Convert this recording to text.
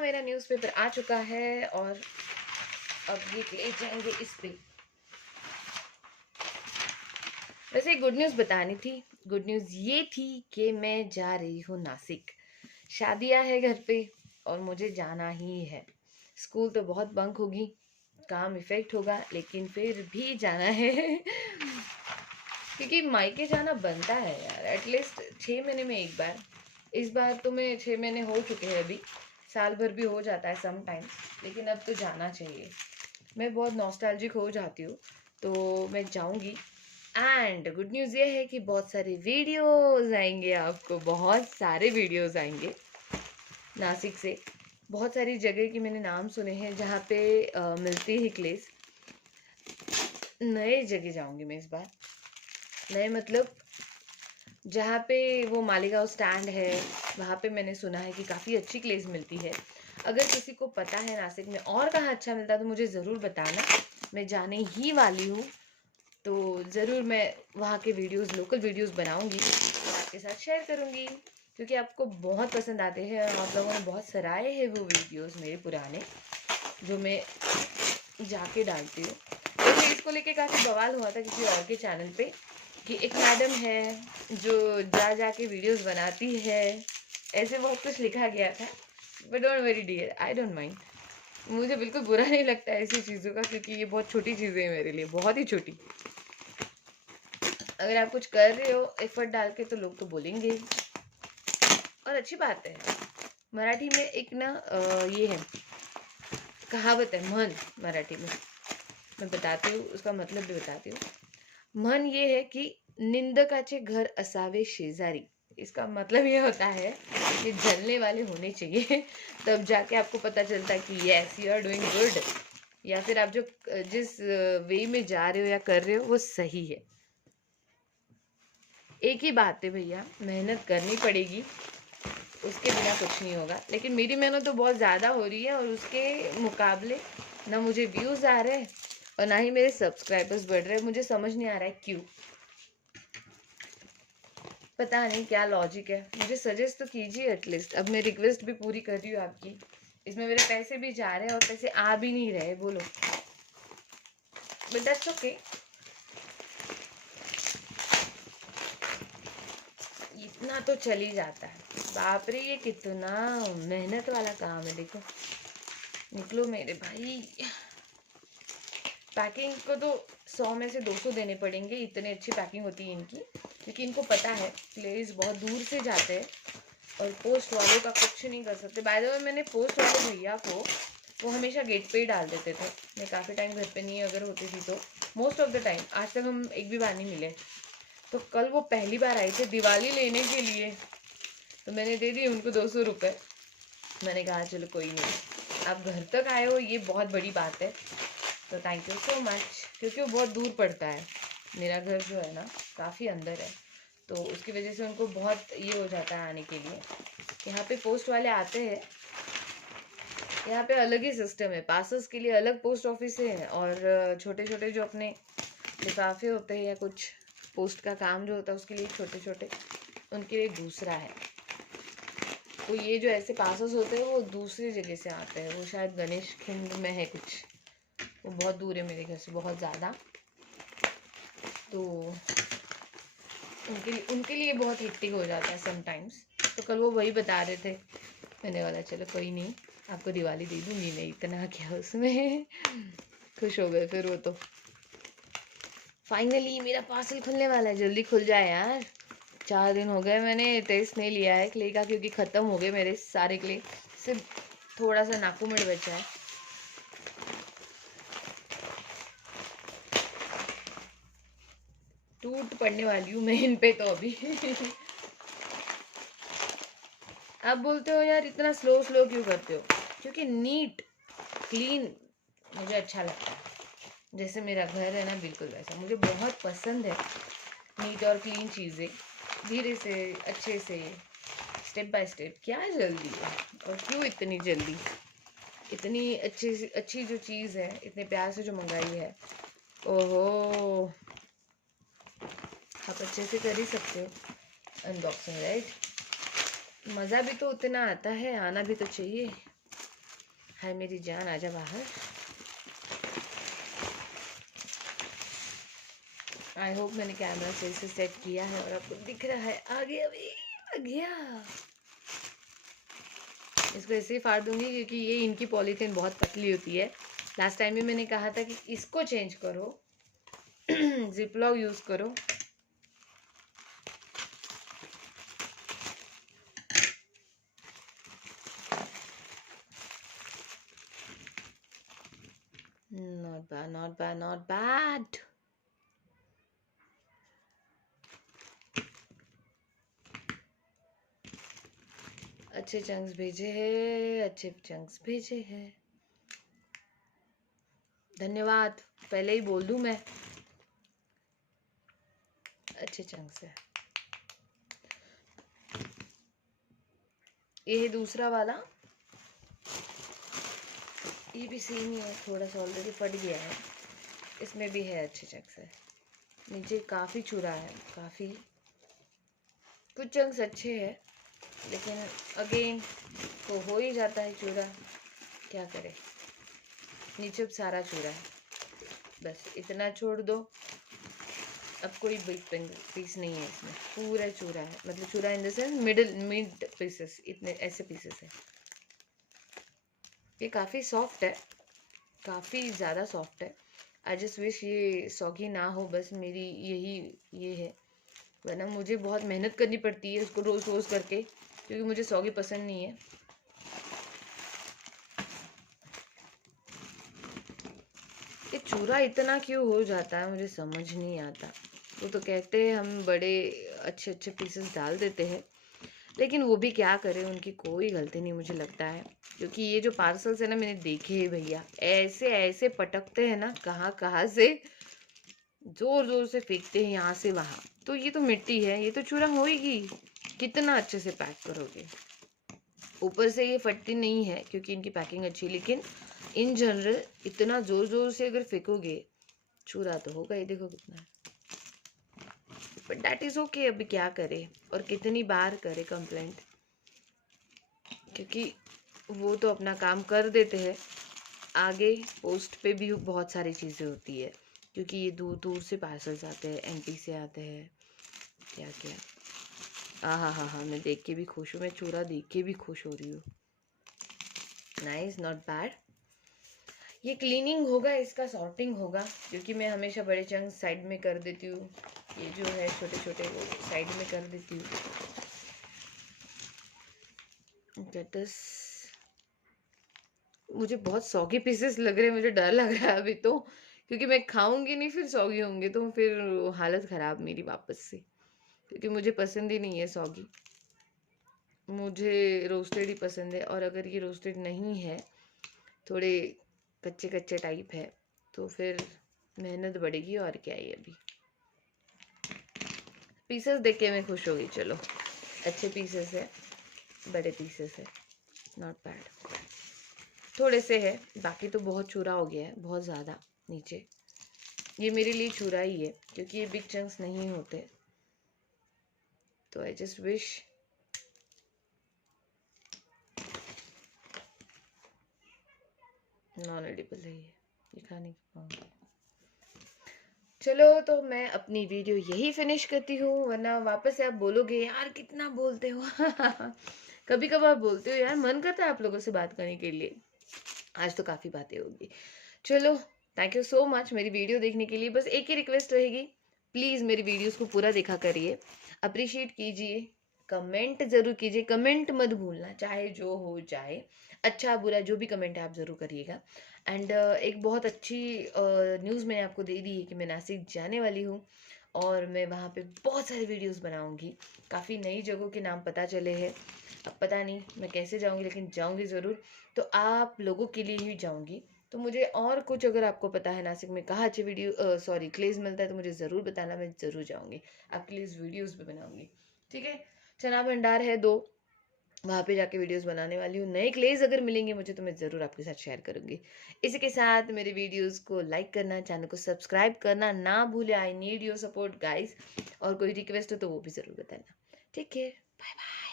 मेरा न्यूज़पेपर आ चुका है और अब ये ले जाएंगे इस पे। वैसे एक गुड न्यूज़ बतानी थी। गुड न्यूज़ ये थी कि मैं जा रही हूँ नासिक। शादियाँ है घर पे और मुझे जाना ही है। स्कूल तो बहुत बंक होगी, काम इफेक्ट होगा, लेकिन फिर भी जाना है क्योंकि मायके जाना बनता है यार, एटलीस्ट 6 महीने में एक बार। इस बार तो मैं 6 महीने हो चुके हैं, अभी साल भर भी हो जाता है सम टाइम, लेकिन अब तो जाना चाहिए। मैं बहुत नॉस्टैल्जिक हो जाती हूँ, तो मैं जाऊँगी। एंड गुड न्यूज़ ये है कि बहुत सारे वीडियोस आएंगे, आपको बहुत सारे वीडियोस आएंगे नासिक से। बहुत सारी जगह की मैंने नाम सुने हैं जहाँ पे मिलती है क्लेस। नए जगह जाऊँगी मैं इस बार। नए मतलब जहाँ पे वो मालेगांव स्टैंड है, वहाँ पे मैंने सुना है कि काफ़ी अच्छी क्लेस मिलती है। अगर किसी को पता है नासिक में और कहाँ अच्छा मिलता है तो मुझे ज़रूर बताना, मैं जाने ही वाली हूँ। तो ज़रूर मैं वहाँ के वीडियोस, लोकल वीडियोस बनाऊँगी और आपके साथ शेयर करूँगी, क्योंकि आपको बहुत पसंद आते हैं और आप लोगों ने बहुत सराहे हैं वो वीडियोस मेरे पुराने, जो मैं जाके डालती हूँ। वैसे इसको लेके काफ़ी बवाल हुआ था किसी और के चैनल पे कि एक मैडम है जो जा के वीडियोस बनाती है, ऐसे बहुत कुछ लिखा गया था। But don't worry dear, I don't mind. मुझे बिल्कुल बुरा नहीं लगता ऐसी चीज़ों का, क्योंकि ये बहुत छोटी चीज़ें हैं मेरे लिए, बहुत ही छोटी। अगर आप कुछ कर रहे हो एफर्ट डाल के तो लोग तो बोलेंगे ही। और अच्छी बात है। मराठी में एक ना ये है, कहावत है मन, मराठी में मैं बताती हूँ, उसका मतलब भी बताती हूँ। मन ये है कि निंदकाचे घर असावे शेजारी। इसका मतलब ये होता है कि जलने वाले होने चाहिए तब जाके आपको पता चलता है कि yes you are doing good, या फिर आप जो जिस वे में जा रहे हो या कर रहे हो वो सही है। एक ही बात है भैया, मेहनत करनी पड़ेगी, उसके बिना कुछ नहीं होगा। लेकिन मेरी मेहनत तो बहुत ज़्यादा हो रही है और उसके मुकाबले ना मुझे व्यूज़ आ रहे हैं और ना ही मेरे सब्सक्राइबर्स बढ़ रहे हैं। मुझे समझ नहीं आ रहा है क्यों, पता नहीं क्या लॉजिक है। मुझे सजेस्ट तो कीजिए एटलीस्ट। अब मैं रिक्वेस्ट भी पूरी कर रही हूँ आपकी, इसमें मेरे पैसे भी जा रहे हैं और पैसे आ भी नहीं रहे, बोलो। बट दैट्स ओके, इतना तो चल ही जाता है। बाप रे, ये कितना मेहनत वाला काम है, देखो। निकलो मेरे भाई। पैकिंग को तो 100 में से 200 देने पड़ेंगे, इतनी अच्छी पैकिंग होती है इनकी, क्योंकि इनको पता है प्लेस बहुत दूर से जाते हैं और पोस्ट वालों का कुछ नहीं कर सकते। बाय द वे, मैंने पोस्ट वाले भैया को, वो हमेशा गेट पे ही डाल देते थे। मैं काफ़ी टाइम घर पे नहीं अगर होती थी तो, मोस्ट ऑफ द टाइम, आज तक हम एक भी बार नहीं मिले। तो कल वो पहली बार आए थे दिवाली लेने के लिए, तो मैंने दे दिए उनको 200 रुपये। मैंने कहा चलो कोई नहीं, आप घर तक आए हो ये बहुत बड़ी बात है, तो थैंक यू सो मच। क्योंकि वो बहुत दूर पड़ता है, मेरा घर जो है ना काफ़ी अंदर है, तो उसकी वजह से उनको बहुत ये हो जाता है आने के लिए। यहाँ पे पोस्ट वाले आते हैं, यहाँ पे अलग ही सिस्टम है, पासेस के लिए अलग पोस्ट ऑफिस है और छोटे छोटे जो अपने लिफाफे होते हैं या कुछ पोस्ट का काम जो होता है उसके लिए छोटे छोटे, उनके लिए दूसरा है। तो ये जो ऐसे पासेस होते हैं वो दूसरी जगह से आते हैं, वो शायद गणेश खिंड में है कुछ, वो बहुत दूर है मेरे घर से, बहुत ज़्यादा। तो उनके लिए बहुत हेक्टिक हो जाता है समटाइम्स। तो कल वो वही बता रहे थे, मैंने बोला चलो कोई नहीं, आपको दिवाली दे दूँगी, नहीं इतना क्या उसमें खुश हो गए फिर वो तो। फाइनली मेरा पार्सल खुलने वाला है, जल्दी खुल जाए यार। 4 दिन हो गए मैंने टेस्ट नहीं लिया है क्ले का, क्योंकि ख़त्म हो गए मेरे सारे क्ले, सिर्फ थोड़ा सा नाकू मिड बचा है। टूट पड़ने वाली हूँ मैं इन पे तो अभी आप बोलते हो यार इतना स्लो स्लो क्यों करते हो, क्योंकि नीट क्लीन मुझे अच्छा लगता है। जैसे मेरा घर है ना, बिल्कुल वैसा मुझे बहुत पसंद है। नीट और क्लीन चीज़ें, धीरे से अच्छे से, स्टेप बाय स्टेप। क्या जल्दी है और क्यों इतनी जल्दी, इतनी अच्छी जो चीज़ है, इतने प्यार से जो मंगाई है, ओहो, आप अच्छे से कर ही सकते हो अनबॉक्सिंग, राइट। मज़ा भी तो उतना आता है, आना भी तो चाहिए। हाय मेरी जान, आजा बाहर। आई होप मैंने कैमरा सही से सेट किया है और आपको दिख रहा है। आ गया भाई, आ गया। इसको ऐसे ही फाड़ दूंगी क्योंकि ये इनकी पॉलीथीन बहुत पतली होती है। लास्ट टाइम भी मैंने कहा था कि इसको चेंज करो, जिपलॉक यूज करो। Not bad, not bad, not bad. अच्छे चंक्स भेजे हैं, अच्छे चंक्स भेजे हैं। धन्यवाद, पहले ही बोल दूं मैं। अच्छे चंक्स है। ये है दूसरा वाला, ये भी सेम ही है, थोड़ा सा ऑलरेडी फट गया है। इसमें भी है अच्छे चंक्स है। नीचे काफ़ी चूरा है, काफ़ी कुछ चंक्स अच्छे हैं, लेकिन अगेन तो हो ही जाता है चूरा, क्या करे। नीचे अब सारा चूरा है, बस इतना छोड़ दो। अब कोई बिग पीस नहीं है इसमें, पूरा चूरा है। मतलब चूरा in the sense mid pieces, इतने ऐसे पीसेस है। ये काफ़ी सॉफ्ट है, काफ़ी ज़्यादा सॉफ्ट है। आई जस्ट विश ये सॉगी ना हो, बस मेरी यही ये है। वरना मुझे बहुत मेहनत करनी पड़ती है इसको रोज़ रोज़ करके, क्योंकि मुझे सॉगी पसंद नहीं है। ये चूरा इतना क्यों हो जाता है मुझे समझ नहीं आता। वो तो कहते हैं हम बड़े अच्छे अच्छे पीसेस डाल देते हैं, लेकिन वो भी क्या करें, उनकी कोई गलती नहीं मुझे लगता है। क्योंकि ये जो पार्सल्स है ना, मैंने देखे हैं भैया, ऐसे ऐसे पटकते हैं ना, कहाँ कहाँ से जोर जोर से फेंकते हैं यहाँ से वहाँ। तो ये तो मिट्टी है, ये तो चूरा होएगी, कितना अच्छे से पैक करोगे। ऊपर से ये फटती नहीं है क्योंकि इनकी पैकिंग अच्छी है, लेकिन इन जनरल इतना जोर जोर से अगर फेंकोगे चूरा तो होगा ही। देखो कितना है, बट दैट इज ओके। अभी क्या करे और कितनी बार करे कंप्लेंट, क्योंकि वो तो अपना काम कर देते हैं। आगे पोस्ट पे भी बहुत सारी चीज़ें होती है, क्योंकि ये दूर दूर से पार्सल्स आते हैं, एमपी से आते हैं, क्या क्या। हाँ, मैं देख के भी खुश हूँ, मैं चूरा देख के भी खुश हो रही हूँ। Nice, not bad. ये क्लीनिंग होगा, इसका सॉर्टिंग होगा, क्योंकि मैं हमेशा बड़े चंक साइड में कर देती हूँ। ये जो है छोटे छोटे वो साइड में कर देती हूँ। मुझे बहुत सॉगी पीसेस लग रहे हैं, मुझे डर लग रहा है अभी तो, क्योंकि मैं खाऊंगी नहीं, फिर सॉगी होंगे तो फिर हालत ख़राब मेरी वापस से, क्योंकि मुझे पसंद ही नहीं है सॉगी। मुझे रोस्टेड ही पसंद है, और अगर ये रोस्टेड नहीं है, थोड़े कच्चे कच्चे टाइप है, तो फिर मेहनत बढ़ेगी। और क्या है, अभी पीसेस देख के मैं खुश होगी। चलो, अच्छे पीसेस है, बड़े पीसेस है, नॉट बैड। थोड़े से है, बाकी तो बहुत चूरा हो गया है, बहुत ज़्यादा नीचे। ये मेरे लिए चूरा ही है, क्योंकि ये बिग चंक्स नहीं होते। तो I just wish non edible है ये खाने की पाऊंगी। चलो, तो मैं अपनी वीडियो यही फिनिश करती हूँ, वरना वापस से आप बोलोगे यार कितना बोलते हो। कभी कभार बोलते हो यार, मन करता है आप लोगों से बात करने के लिए। आज तो काफ़ी बातें होगी। चलो, थैंक यू सो मच मेरी वीडियो देखने के लिए। बस एक ही रिक्वेस्ट रहेगी, प्लीज़ मेरी वीडियोस को पूरा देखा करिए, अप्रिशिएट कीजिए, कमेंट ज़रूर कीजिए। कमेंट मत भूलना, चाहे जो हो जाए, अच्छा बुरा जो भी कमेंट है आप ज़रूर करिएगा। एंड एक बहुत अच्छी न्यूज़ मैंने आपको दे दी है कि मैं नासिक जाने वाली हूँ, और मैं वहाँ पे बहुत सारे वीडियोस बनाऊँगी। काफ़ी नई जगहों के नाम पता चले हैं, अब पता नहीं मैं कैसे जाऊँगी, लेकिन जाऊँगी ज़रूर। तो आप लोगों के लिए ही जाऊँगी। तो मुझे और कुछ अगर आपको पता है नासिक में कहाँ अच्छे क्लेज मिलता है, तो मुझे ज़रूर बताना, मैं ज़रूर जाऊँगी आपके लिए, इस वीडियोस भी बनाऊँगी। ठीक है, चना भंडार है 2, वहाँ पे जाके वीडियोस बनाने वाली हूँ। नए क्लेज अगर मिलेंगे मुझे तो मैं ज़रूर आपके साथ शेयर करूँगी। इसी के साथ मेरे वीडियोस को लाइक करना, चैनल को सब्सक्राइब करना ना भूले। I need your support guys, और कोई रिक्वेस्ट हो तो वो भी ज़रूर बताना। ठीक है, बाय बाय।